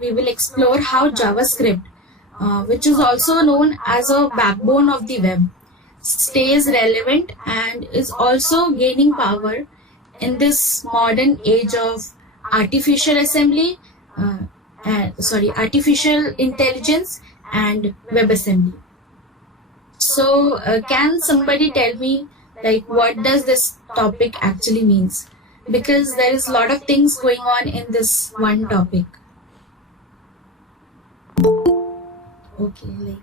we will explore how JavaScript, which is also known as a backbone of the web, stays relevant and is also gaining power in this modern age of artificial assembly, artificial intelligence and WebAssembly. So, can somebody tell me, like, what does this topic actually means? Because there is a lot of things going on in this one topic. Okay,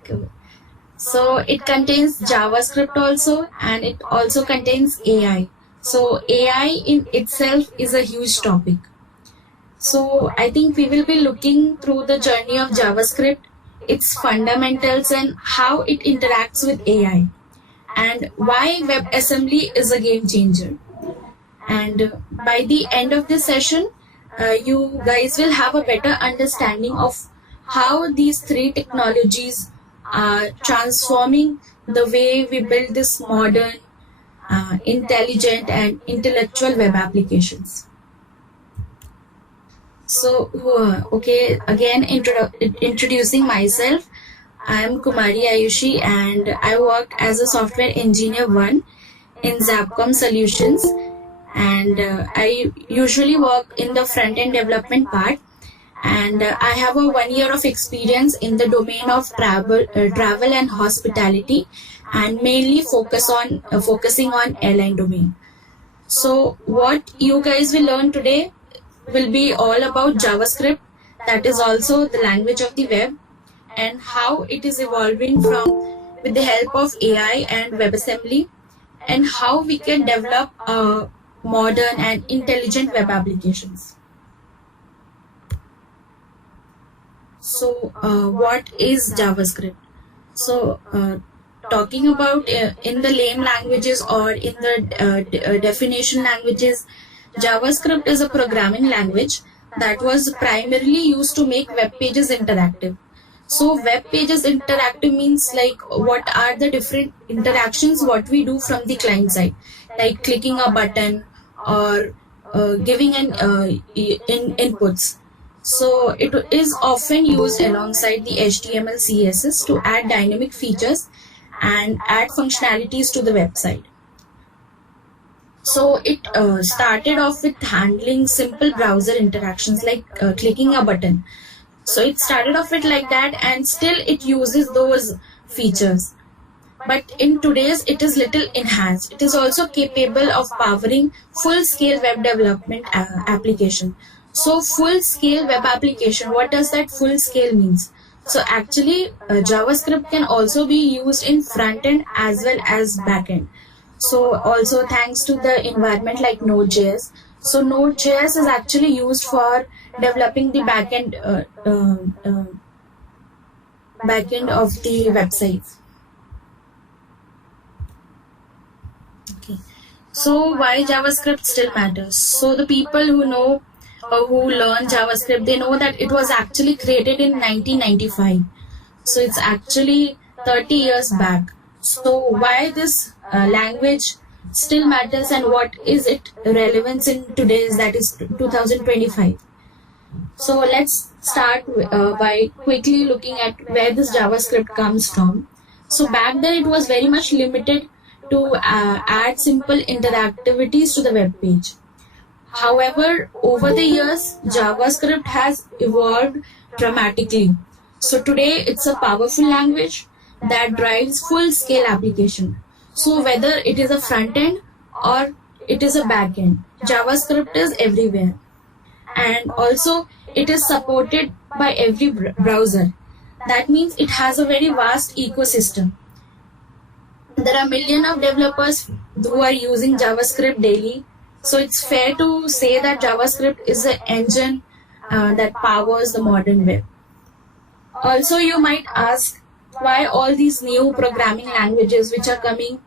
so it contains JavaScript also, and it also contains AI. So AI in itself is a huge topic. So I think we will be looking through the journey of JavaScript, its fundamentals and how it interacts with AI, and why WebAssembly is a game changer. And by the end of this session, you guys will have a better understanding of how these three technologies are transforming the way we build this modern, intelligent and intellectual web applications. So, okay, again, introducing myself. I am Kumari Ayushi and I work as a software engineer 1 in Zapcom Solutions, and I usually work in the front-end development part, and I have a 1 year of experience in the domain of travel and hospitality, and mainly focusing on airline domain. So what you guys will learn today will be all about JavaScript, that is also the language of the web, and how it is evolving with the help of AI and WebAssembly, and how we can develop modern and intelligent web applications. So what is JavaScript? So talking about in the lame languages or in the definition languages, JavaScript is a programming language that was primarily used to make web pages interactive. So web pages interactive means like what are the different interactions what we do from the client side, like clicking a button or giving an inputs. So it is often used alongside the HTML CSS to add dynamic features and add functionalities to the website. So it started off with handling simple browser interactions like clicking a button. So it started off with like that, and still it uses those features. But in today's, it is little enhanced. It is also capable of powering full-scale web development application. So full-scale web application, what does that full-scale means? So actually, JavaScript can also be used in front-end as well as back-end. So also thanks to the environment like Node.js. So Node.js is actually used for developing the back-end of the websites. Okay. So why JavaScript still matters? So the people who know who learn JavaScript, they know that it was actually created in 1995. So it's actually 30 years back. So why this language still matters, and what is its relevance in today's, that is 2025. So let's start by quickly looking at where this JavaScript comes from. So back then it was very much limited to add simple interactivities to the web page. However, over the years, JavaScript has evolved dramatically. So today it's a powerful language that drives full-scale application. So whether it is a front-end or it is a back-end, JavaScript is everywhere. And also it is supported by every browser. That means it has a very vast ecosystem. There are millions of developers who are using JavaScript daily. So it's fair to say that JavaScript is the engine that powers the modern web. Also, you might ask why all these new programming languages which are coming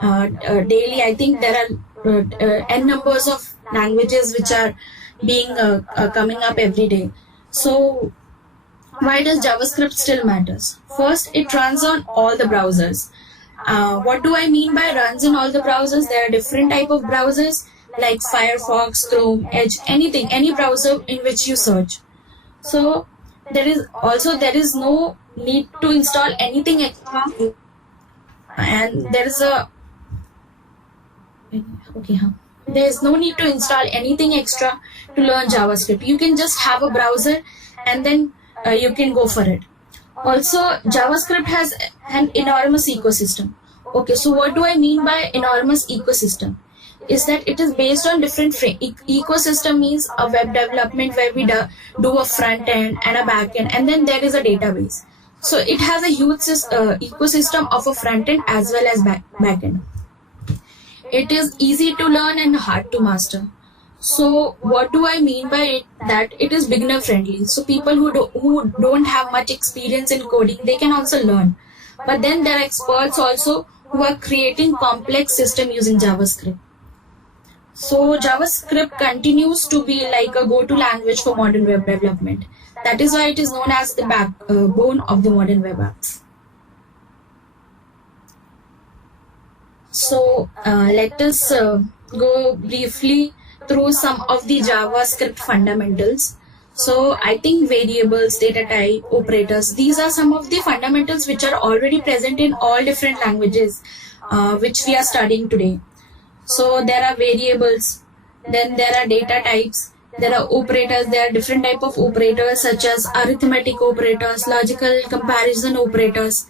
daily. I think there are n numbers of languages which are being coming up every day. So why does JavaScript still matters? First, it runs on all the browsers. What do I mean by runs in all the browsers? There are different type of browsers like Firefox, Chrome, Edge, anything, any browser in which you search. So there is no need to install anything extra, and there is a okay huh. There is no need to install anything extra to learn JavaScript. You can just have a browser, and then you can go for it. Also, JavaScript has an enormous ecosystem. Okay, so what do I mean by enormous ecosystem? Is that it is based on different ecosystem means a web development where we do a front end and a back end, and then there is a database. So it has a huge ecosystem of a front end as well as back end. It is easy to learn and hard to master. So what do I mean by it? That it is beginner friendly. So people who don't have much experience in coding, they can also learn. But then there are experts also who are creating complex system using JavaScript. So JavaScript continues to be like a go-to language for modern web development. That is why it is known as the backbone of the modern web apps. So let us go briefly through some of the JavaScript fundamentals. So I think variables, data type, operators, these are some of the fundamentals which are already present in all different languages which we are studying today. So there are variables, then there are data types, there are operators, there are different type of operators such as arithmetic operators, logical comparison operators.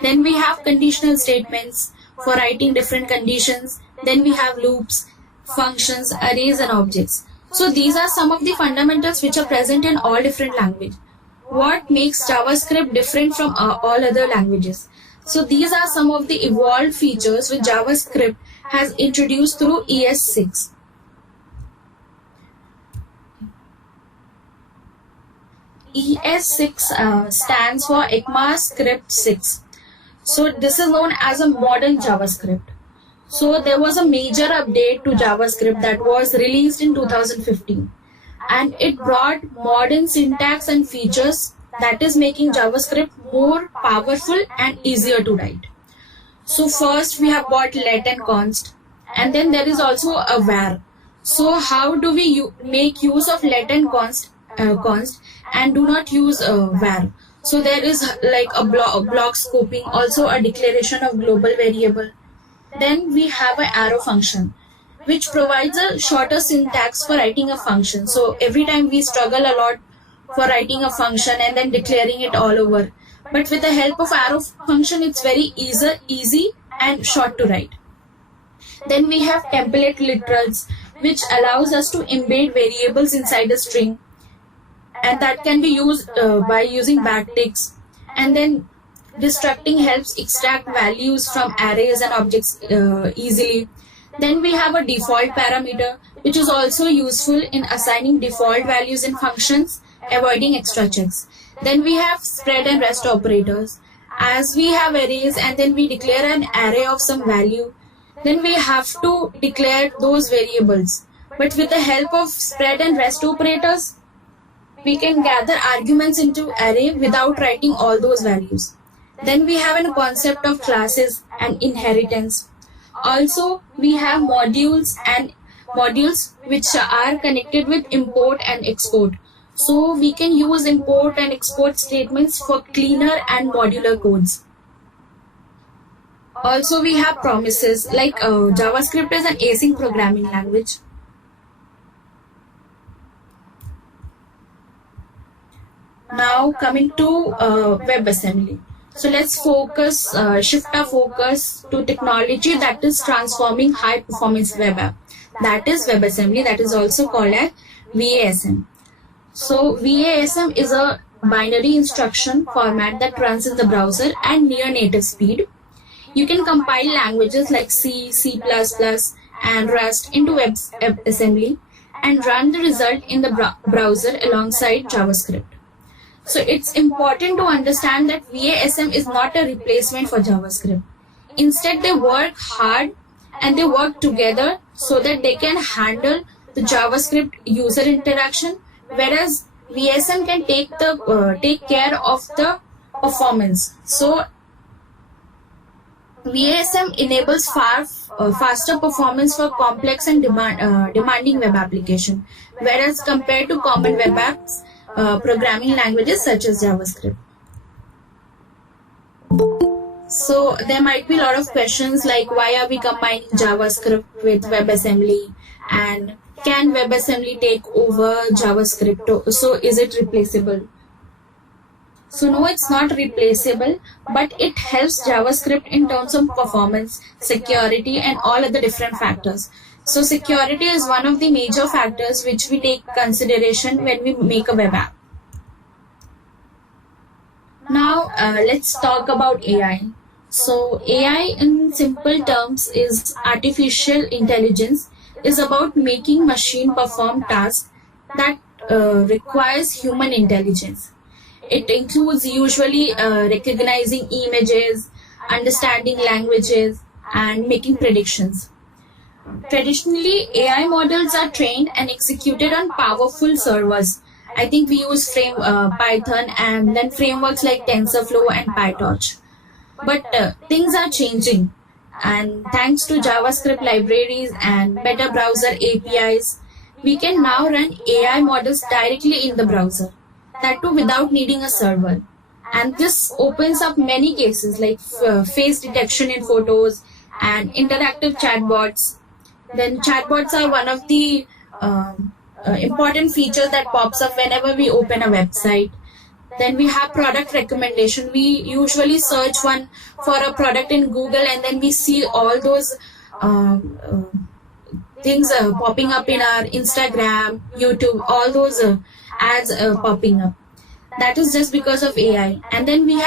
Then we have conditional statements for writing different conditions. Then we have loops, functions, arrays and objects. So these are some of the fundamentals which are present in all different languages. What makes JavaScript different from all other languages? So these are some of the evolved features which JavaScript has introduced through ES6. ES6 stands for ECMAScript 6. So this is known as a modern JavaScript. So there was a major update to JavaScript that was released in 2015, and it brought modern syntax and features that is making JavaScript more powerful and easier to write. So first we have got let and const, and then there is also a var. So how do we make use of let and const and do not use var? So there is like a block scoping, also a declaration of global variable. Then we have an arrow function, which provides a shorter syntax for writing a function. So every time we struggle a lot for writing a function and then declaring it all over. But with the help of arrow function, it's very easy and short to write. Then we have template literals, which allows us to embed variables inside a string, and that can be used by using backticks. And then destructing helps extract values from arrays and objects easily. Then we have a default parameter, which is also useful in assigning default values in functions, avoiding extra checks. Then we have spread and rest operators. As we have arrays and then we declare an array of some value, then we have to declare those variables. But with the help of spread and rest operators, we can gather arguments into array without writing all those values. Then we have a concept of classes and inheritance. Also, we have modules which are connected with import and export. So we can use import and export statements for cleaner and modular codes. Also, we have promises, like JavaScript is an async programming language. Now coming to WebAssembly. So let's shift our focus to technology that is transforming high performance web app. That is WebAssembly, that is also called as VASM. So VASM is a binary instruction format that runs in the browser at near native speed. You can compile languages like C, C++, and Rust into WebAssembly and run the result in the browser alongside JavaScript. So it's important to understand that VASM is not a replacement for JavaScript. Instead, they work hard and they work together so that they can handle the JavaScript user interaction, whereas VASM can take care of the performance. So VASM enables faster performance for complex and demanding web application, whereas compared to common web apps, programming languages such as JavaScript. So there might be a lot of questions like why are we combining JavaScript with WebAssembly, and can WebAssembly take over JavaScript? So is it replaceable? So no, it's not replaceable, but it helps JavaScript in terms of performance, security, and all other different factors. So security is one of the major factors which we take consideration when we make a web app. Now let's talk about AI. So AI in simple terms is artificial intelligence, is about making machine perform tasks that requires human intelligence. It includes usually recognizing images, understanding languages, and making predictions. Traditionally, AI models are trained and executed on powerful servers. I think we use Python and then frameworks like TensorFlow and PyTorch. But things are changing, and thanks to JavaScript libraries and better browser APIs, we can now run AI models directly in the browser, that too without needing a server. And this opens up many cases like face detection in photos and interactive chatbots. Then chatbots are one of the important features that pops up whenever we open a website. Then we have product recommendation. We usually search one for a product in Google, and then we see all those things popping up in our Instagram, YouTube, all those ads popping up. That is just because of AI. And then we have